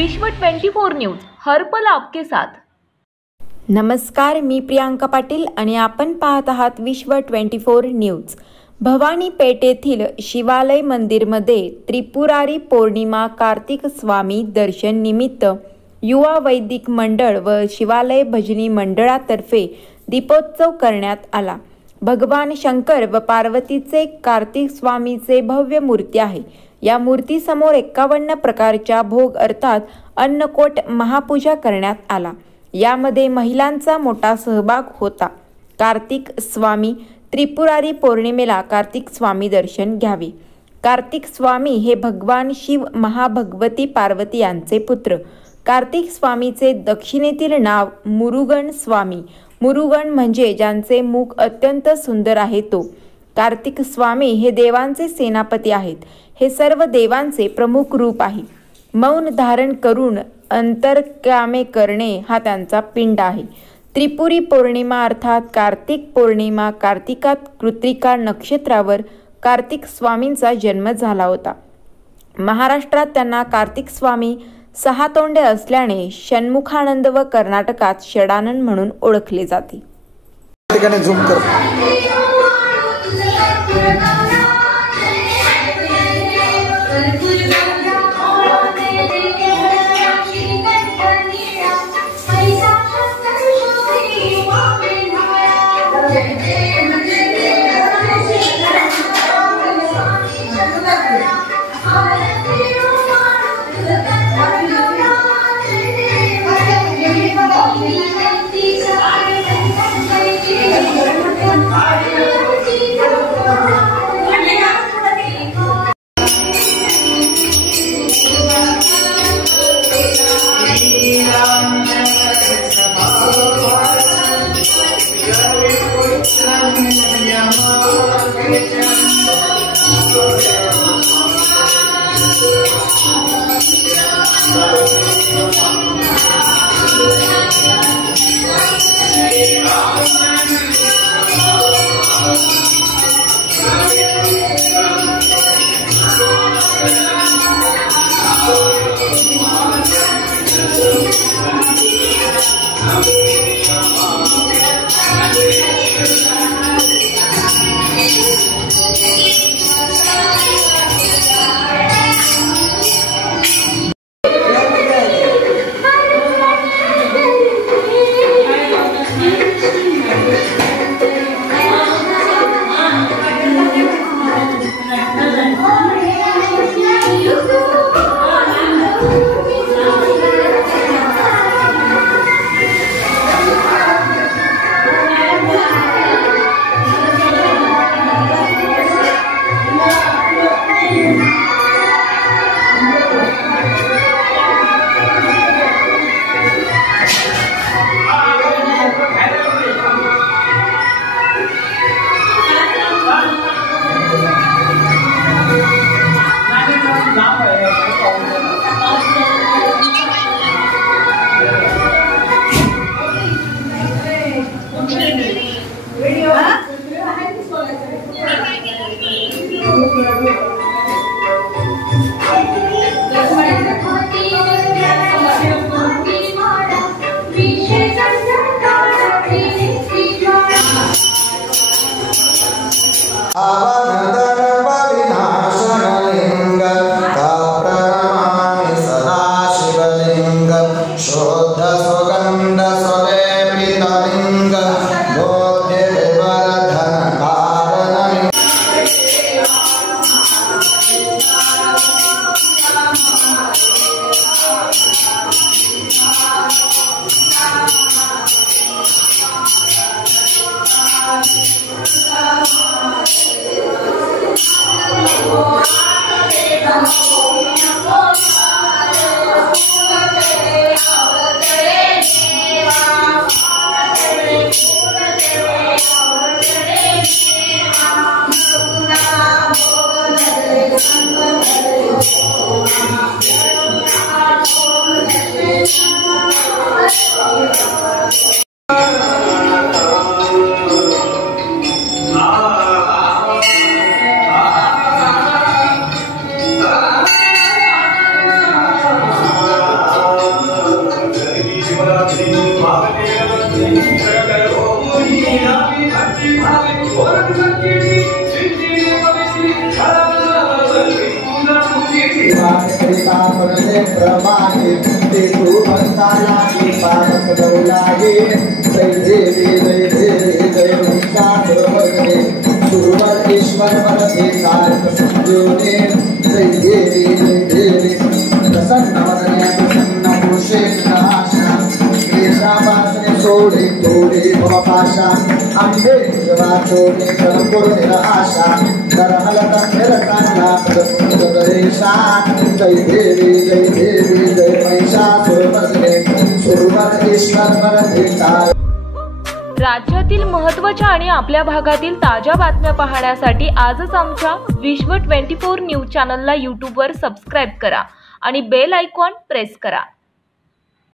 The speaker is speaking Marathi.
विश्व 24 न्यूज हर पल आपके साथ। नमस्कार, मी प्रियांका पाटील आणि आपण पाहत आहात विश्व 24 न्यूज। भवानी पेठ येथील शिवालय मंदिरमध्ये त्रिपुरारी पौर्णिमा कार्तिक स्वामी दर्शन निमित्त युवा वैदिक मंडळ व शिवालय भजनी मंडळातर्फे दीपोत्सव करण्यात आला। भगवान शंकर व पार्वतीचे कार्तिक स्वामीचे भव्य मूर्ती आहे। या मूर्तीसमोर 51 प्रकारच्या भोग अर्थात अन्नकोट महापूजा करण्यात आला। यामध्ये महिलांचा मोठा सहभाग होता। कार्तिक स्वामी त्रिपुरारी पौर्णिमेला कार्तिक स्वामी दर्शन घ्यावे। कार्तिक स्वामी हे भगवान शिव महाभगवती पार्वती यांचे पुत्र। कार्तिक स्वामीचे दक्षिणेतील नाव मुरुगन स्वामी। मुरुगन म्हणजे ज्यांचे मुख अत्यंत सुंदर आहे तो। कार्तिक स्वामी हे देवांचे सेनापती आहेत। हे सर्व देवांचे प्रमुख रूप आहे। मौन धारण करून अंतर्कामे करणे हा त्यांचा पिंड आहे। त्रिपुरी पौर्णिमा अर्थात कार्तिक पौर्णिमा कार्तिकात कृत्रिका नक्षत्रावर कार्तिक स्वामींचा जन्म झाला होता। महाराष्ट्रात त्यांना कार्तिक स्वामी 6 तोंडे असल्याने षण्मुखानंद व कर्नाटकात षडानन म्हणून ओळखले जाते। प्रमाणे ते तू भक्ताला पारस करू लागे जय देवी जय देवी जय भक्ताने सुरवर ईश्वर वरदे सार्थ संजोने जय देवी जय देवी प्रसन्न वदने प्रसन्न पुरुषे नाशा देशावासने सोडे तोडे भवपाशा आंबे जवाचोने कलपुर निराशा करहलता निरकांना प्रदरेशा जय देवी जय महिषासुरमर्दिने सुरवर ईश्वर वरदे सार्थ. राज्यातील महत्त्वाच्या आणि आपल्या भागातील ताज्या बातम्या पाहण्यासाठी आजच आमच्या विश्व 24 न्यूज चॅनलला यूट्यूबवर सबस्क्राईब करा आणि बेल आयकॉन प्रेस करा.